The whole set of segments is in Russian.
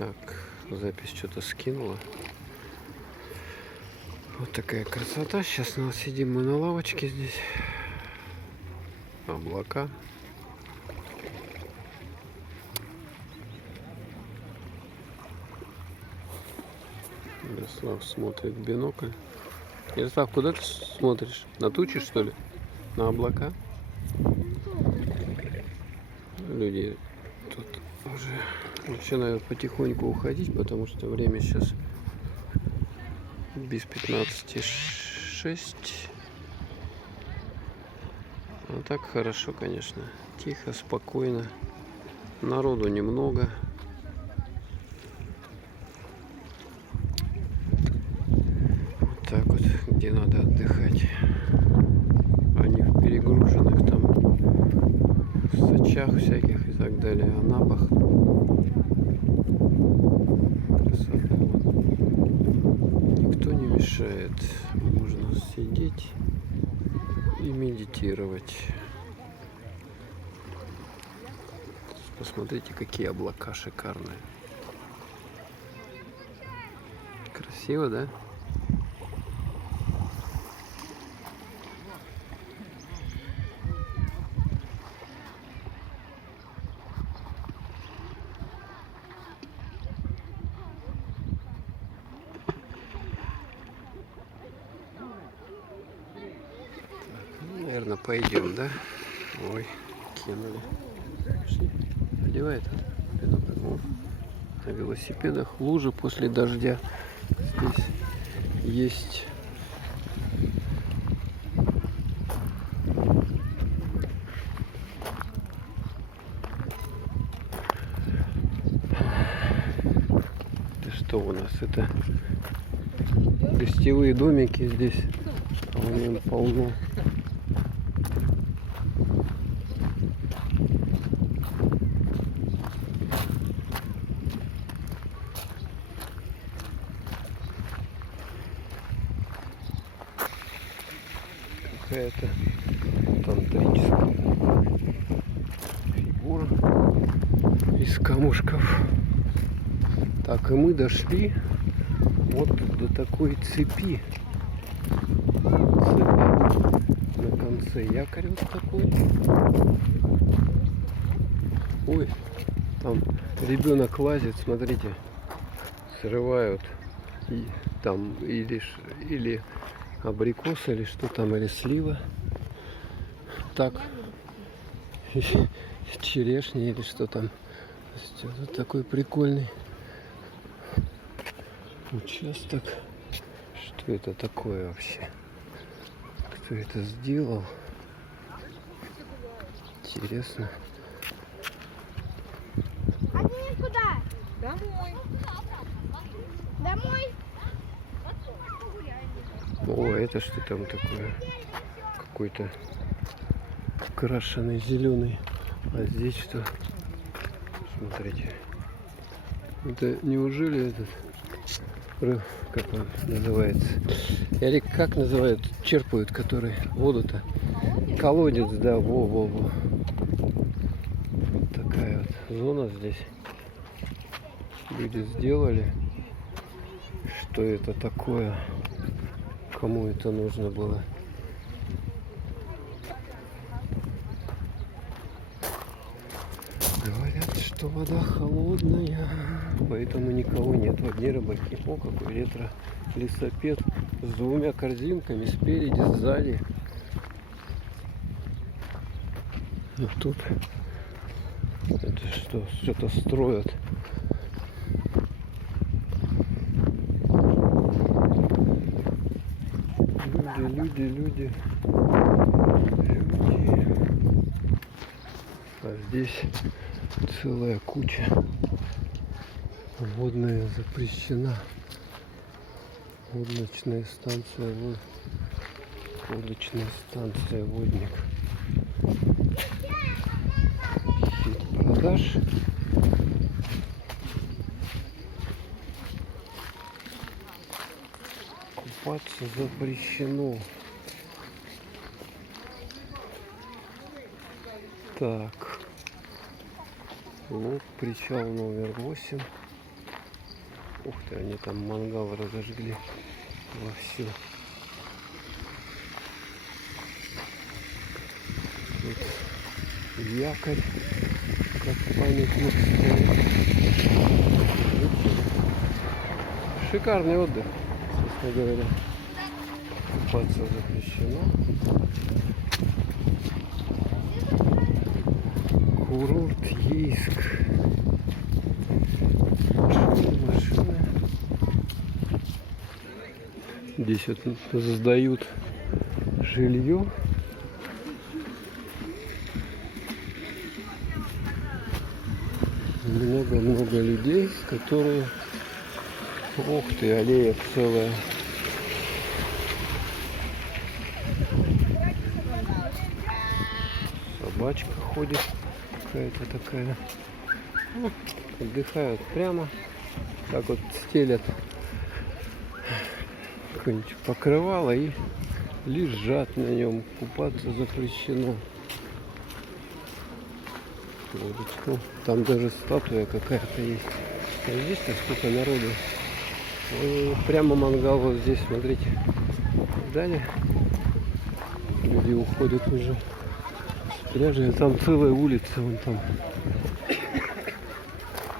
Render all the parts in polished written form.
Так, запись что-то скинула. Вот такая красота. Сейчас сидим мы на лавочке здесь. Облака. Ярослав смотрит в бинокль. Ярослав, куда ты смотришь? На тучи, что ли? На облака? Люди тут уже начинают потихоньку уходить, потому что время сейчас без 15:06. А так хорошо, конечно. Тихо, спокойно. Народу немного. Вот так вот, где надо отдыхать. А не в перегруженных там Сочах всяких и так далее, Анапах. Красота. Никто не мешает. Можно сидеть и медитировать. Посмотрите, какие облака шикарные. Красиво, да? Наверное, пойдем, да? Ой, кинули. Одевай этот бинокль. На велосипедах лужи после дождя. Здесь есть это что у нас? Это гостевые домики здесь. Полно. Какая-то тантрическая фигура из камушков. Так, и мы дошли вот до такой цепи. На конце якорь вот такой. Ой, там ребенок лазит, смотрите, срывают и там или абрикос, или что там, или слива. Так, черешня или что там. Вот такой прикольный участок. Что это такое вообще? Кто это сделал? Интересно. А ты куда? Домой. Домой? О, это что там такое? Какой-то крашеный зеленый. А здесь что? Смотрите. Это неужели этот, как он называется? Или как называют, черпают, который воду-то? Колодец, да, во. Вот такая вот зона здесь. Люди сделали. Что это такое? Кому это нужно было? Говорят, что вода холодная, поэтому никого нет. Одни рыбаки. О, какой ретро-лесопед с двумя корзинками спереди, сзади. А тут это что? Что-то строят. Люди. А здесь целая куча. Водная запрещена. Водочная станция. Водочная станция Водник. Продаж. Купаться запрещено. Так. Вот причал номер 8. Ух ты, они там мангал разожгли вовсю. Тут якорь, как памятник стоит. Шикарный отдых, собственно говоря. Купаться запрещено. Курорт Ейск. Машины. Здесь вот сдают жилье. Много-много людей, которые... Ух ты, аллея целая. Собачка ходит какая-то такая. Ну, отдыхают прямо. Так вот стелят какое-нибудь покрывало и лежат на нем. Купаться запрещено. Ну, там даже статуя какая-то есть. А здесь-то сколько народу. И прямо мангал вот здесь, смотрите. Далее люди уходят уже с пляжа. Там целая улица, вон там.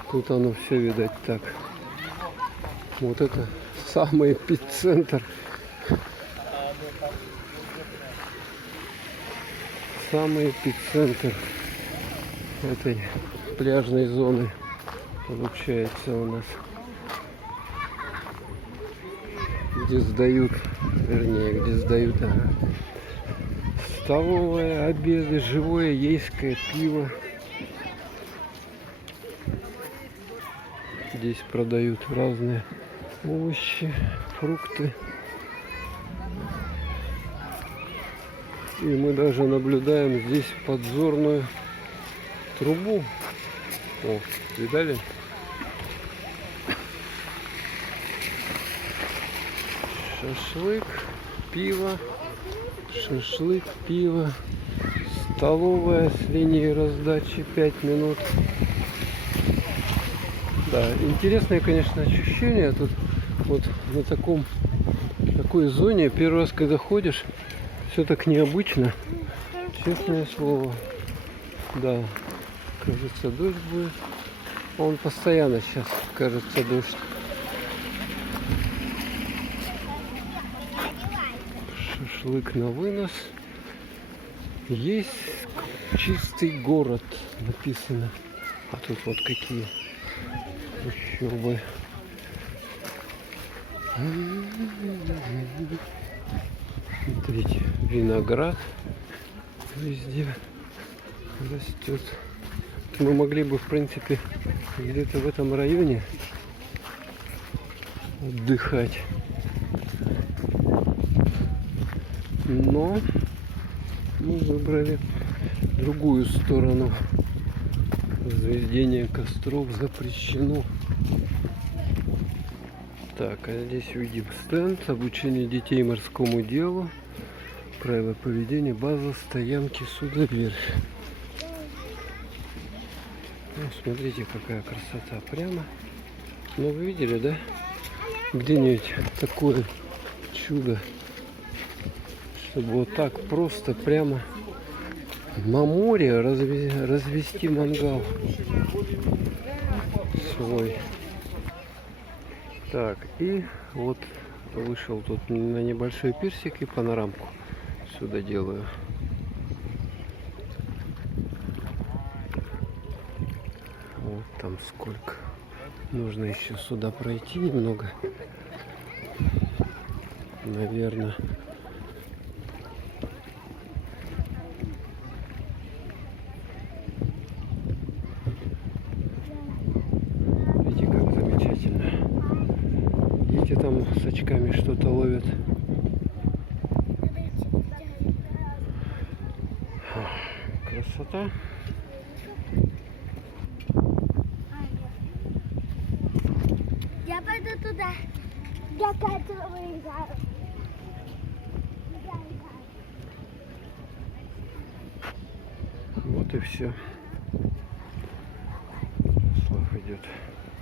Тут оно все, видать, так. Вот это самый эпицентр. Самый эпицентр этой пляжной зоны получается у нас. Где сдают, вернее, где сдают, столовые, обеды, живое ейское пиво. Здесь продают разные овощи, фрукты. И мы даже наблюдаем здесь подзорную трубу. О, видали? Шашлык, пиво, шашлык, пиво, столовая с линии раздачи 5 минут. Да, интересное, конечно, ощущение тут вот на такой зоне. Первый раз, когда ходишь, все так необычно, честное слово. Да, кажется, дождь будет. Он постоянно сейчас, кажется, дождь. Шашлык на вынос. Есть чистый город написано. А тут вот какие еще бы. Смотрите, виноград везде растет. Мы могли бы, в принципе, где-то в этом районе отдыхать. Но мы выбрали другую сторону. Разведение костров запрещено. Так, а здесь видим стенд. Обучение детей морскому делу. Правила поведения, база, стоянки, судоверфь. Ну, смотрите, какая красота. Прямо. Ну, вы видели, да? Где-нибудь такое чудо. Чтобы вот так просто прямо на море развести мангал свой. Так, и вот вышел тут на небольшой пирсик и панорамку сюда делаю. Вот там сколько. Нужно еще сюда пройти немного. Наверное. Дети там с очками что-то ловят. Красота. Я пойду туда. Я к этому играю. Вот и все.